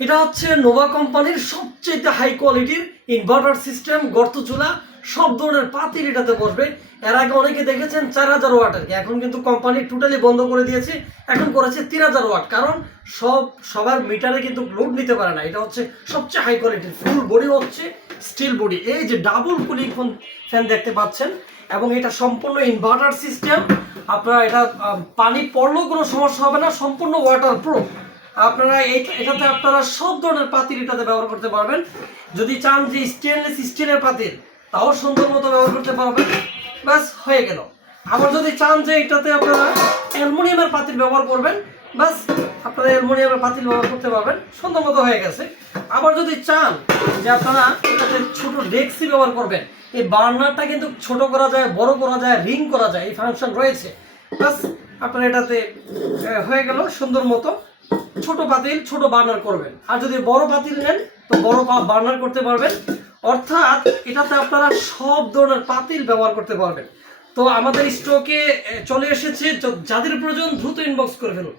এটা হচ্ছে নোভা কোম্পানির সবচেয়ে হাই কোয়ালিটির ইনভার্টার সিস্টেম, গর্ত চুলা, সব ধরনের পাতিল এটাতে বসবে। এর আগে অনেকে দেখেছেন 4000 ওয়াট আর কি, এখন কিন্তু কোম্পানি টোটালি বন্ধ করে দিয়েছে, এখন করেছে 3000 ওয়াট। কারণ সবার মিটারে কিন্তু লোড নিতে পারে না। এটা হচ্ছে সবচেয়ে হাই কোয়ালিটির, ফুল বডি হচ্ছে স্টিল বডি। এই যে ডাবল কুলিং ফ্যান দেখতে পাচ্ছেন, এবং এটা সম্পূর্ণ ইনভার্টার সিস্টেম। আপনারা এটা পানি পড়লেও কোনো সমস্যা হবে না, সম্পূর্ণ ওয়াটার প্রুফ। আপনারা এটাতে আপনারা সব ধরনের পাতিল এটাতে ব্যবহার করতে পারবেন। যদি চান যে স্টেনলেস স্টিলের পাতিল, তাও সুন্দর মতো ব্যবহার করতে পারবেন। ব্যাস হয়ে গেল। আবার যদি চান যে এটাতে আপনারা অ্যালুমিনিয়ামের পাতিল ব্যবহার করবেন, ব্যাস আপনারা অ্যালুমিনিয়ামের পাতিল ব্যবহার করতে পারবেন, সুন্দর মতো হয়ে গেছে। আবার যদি চান যে আপনারা এটাতে ছোট ডেক্সি ব্যবহার করবেন, এই বার্নারটা কিন্তু ছোট করা যায়, বড় করা যায়, রিং করা যায়, এই ফাংশন রয়েছে। ব্যাস আপনারা এটাতে হয়ে গেল সুন্দর মতো। ছোট পাতিল ছোট বার্নার করবেন, আর যদি বড় পাতিল নেন তো বড় বার্নার করতে পারবেন। অর্থাৎ এটাতে আপনারা সব ধরনের পাতিল ব্যবহার করতে পারবেন। তো আমাদের স্টকে চলে এসেছে, যাদের প্রয়োজন দ্রুত ইনবক্স করে ফেলুন।